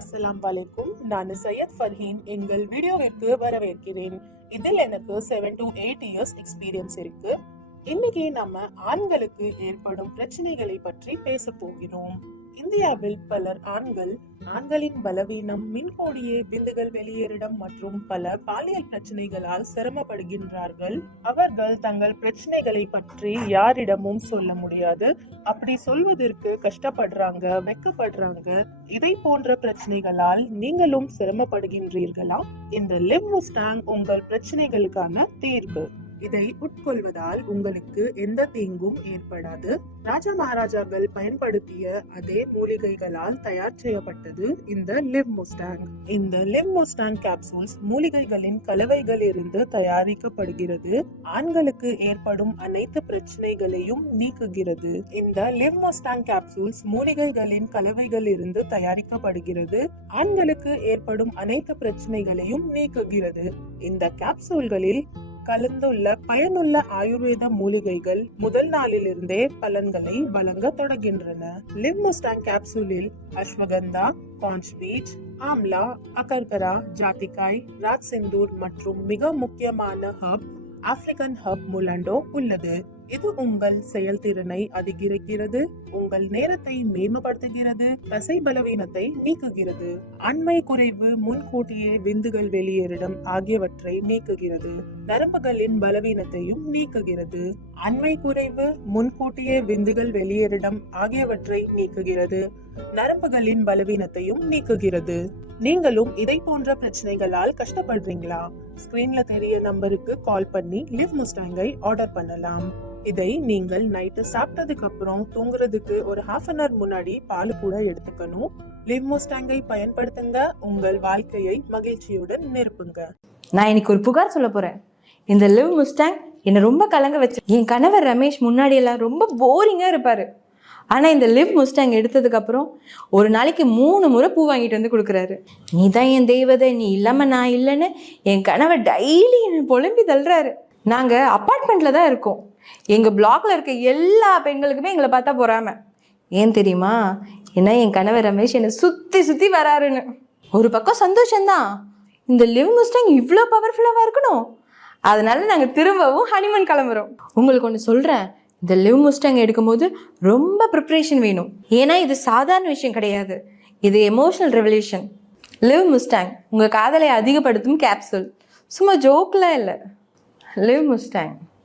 அஸ்ஸலாமு அலைக்கும். நான் சையத் ஃபர்ஹீன். எங்கள் வீடியோவிற்கு வரவேற்கிறேன். இதில் எனக்கு 7 to 8 இயர்ஸ் எக்ஸ்பீரியன்ஸ் இருக்கு. இன்னைக்கு நம்ம ஆண்களுக்கு ஏற்படும் பிரச்சனைகளை பற்றி பேச போகிறோம். இந்தியாவில் பலர் ஆண்களின் பலவீனம், மின்கோடியே, விந்துகள் வெளியேறிடம் மற்றும் பல பாலியல் பிரச்சனைகளால் சிரமப்படுகின்றார்கள். அவர்கள் தங்கள் பிரச்சனைகளை பற்றி யாரிடமும் சொல்ல முடியாது. அப்படி சொல்வதற்கு கஷ்டப்படுறாங்க, வெக்கப்படுறாங்க. இதை போன்ற பிரச்சனைகளால் நீங்களும் சிரமப்படுகின்றீர்களா? இந்த லிவ் முஸ்டாங் உங்கள் பிரச்சனைகளுக்கான தீர்வு. இதை உட்கொள்வதால் உங்களுக்கு எந்த தீங்கும் ஏற்படாது. ராஜா மகாராஜாக்கள் பயன்படுத்திய அதே மூலிகைகளால் தயார் செய்யப்பட்டது இந்த லிவ் முஸ்டாங். இந்த லிவ் முஸ்டாங் கேப்சூல்ஸ் மூலிகைகளின் கலவைகள் இருந்து தயாரிக்கப்படுகிறது. ஆண்களுக்கு ஏற்படும் அனைத்து பிரச்சனைகளையும் நீக்குகிறது. இந்த லிவ் முஸ்டாங் கேப்சூல்ஸ் மூலிகைகளின் கலவைகள் இருந்து தயாரிக்கப்படுகிறது. ஆண்களுக்கு ஏற்படும் அனைத்து பிரச்சனைகளையும் நீக்குகிறது. இந்த கேப்சூல்களில் கலந்துள்ள பயனுள்ள ஆயுர்வேத மூலிகைகள் முதல் நாளிலிருந்தே பலன்களை வழங்க தொடங்குகின்றன. லிவ் முஸ்டாங் கேப்சூலில் அஸ்வகந்தா, காஞ்ச் பீச், ஆம்லா, அகர்கரா, ஜாதிக்காய், ராஜ் சிந்தூர் மற்றும் மிக முக்கியமான ஹர்ப் ஆப்பிரிக்கன் ஹர்ப் முலாண்டோ உள்ளது. இது உங்கள் செயல்திறனை அதிகரிக்கிறது, உங்கள் நேரத்தை மேம்படுத்துகிறது, தசை பலவீனத்தை நீக்குகிறது, ஆண்மை குறைவு, முன்கூட்டியே விந்துகள் வெளியேறிடம் ஆகியவற்றை நீக்குகிறது, நரம்புகளின் பலவீனத்தையும் நீக்குகிறது. ஆண்மை குறைவு, முன்கூட்டியே விந்துகள் வெளியேறிடம் ஆகியவற்றை நீக்குகிறது, நரம்புகளின் பலவீனத்தையும் நீக்குகிறது. நீங்களும் இதை போன்ற பிரச்சனைகளால் கஷ்டப்படுறீங்களா? ஸ்கிரீன்ல தெரிய நம்பருக்கு கால் பண்ணி லிவ் முஸ்டாங்கை ஆர்டர் பண்ணலாம். இதை நீங்கள் நைட்டு சாப்பிட்டதுக்கு அப்புறம் தூங்குறதுக்கு ஒரு ½ an hour முன்னாடி பால் கூட எடுத்துக்கணும். லிவ் முஸ்டாங்கை பயன்படுத்துங்க, உங்கள் வாழ்க்கையை மகிழ்ச்சியுடன் நிரப்புங்க. நான் இன்னைக்கு ஒரு புகார் சொல்ல போறேன். இந்த லிவ் முஸ்டாங் என்னை ரொம்ப கலங்க வச்சு. என் கணவர் ரமேஷ் முன்னாடி எல்லாம் ரொம்ப போரிங்கா இருப்பாரு. ஆனா இந்த லிவ் முஸ்டாங் எடுத்ததுக்கு அப்புறம் ஒரு நாளைக்கு 3 முறை பூ வாங்கிட்டு வந்து கொடுக்குறாரு. நீ தான் என் தெய்வதை, நீ இல்லாம நான் இல்லைன்னு என் கணவர் டெய்லி என்னை புலம்பி தள்ளுறாரு. நாங்க அப்பார்ட்மெண்ட்ல தான் இருக்கோம். எங்க பிளாக்ல இருக்க எல்லா பெண்களுக்குமே எங்களை பார்த்தா பொறாம. ஏன் தெரியுமா? ஏன்னா என் கணவர் ரமேஷ் என்னை சுத்தி சுத்தி வராருன்னு. ஒரு பக்கம் சந்தோஷம்தான், இந்த லிவ் முஸ்டாங் இவ்வளோ பவர்ஃபுல்லாவா இருக்கணும். அதனால நாங்க திரும்பவும் ஹனிமூன் கிளம்புறோம். உங்களுக்கு ஒன்று சொல்றேன், இந்த லிவ் முஸ்டாங் எடுக்கும்போது ரொம்ப ப்ரிப்ரேஷன் வேணும். ஏன்னா இது சாதாரண விஷயம் கிடையாது, இது எமோஷனல் ரெவல்யூஷன். லிவ் முஸ்டாங் உங்க காதலை அதிகப்படுத்தும் கேப்சூல், சும்மா ஜோக்லாம் இல்லை. Live Mustang.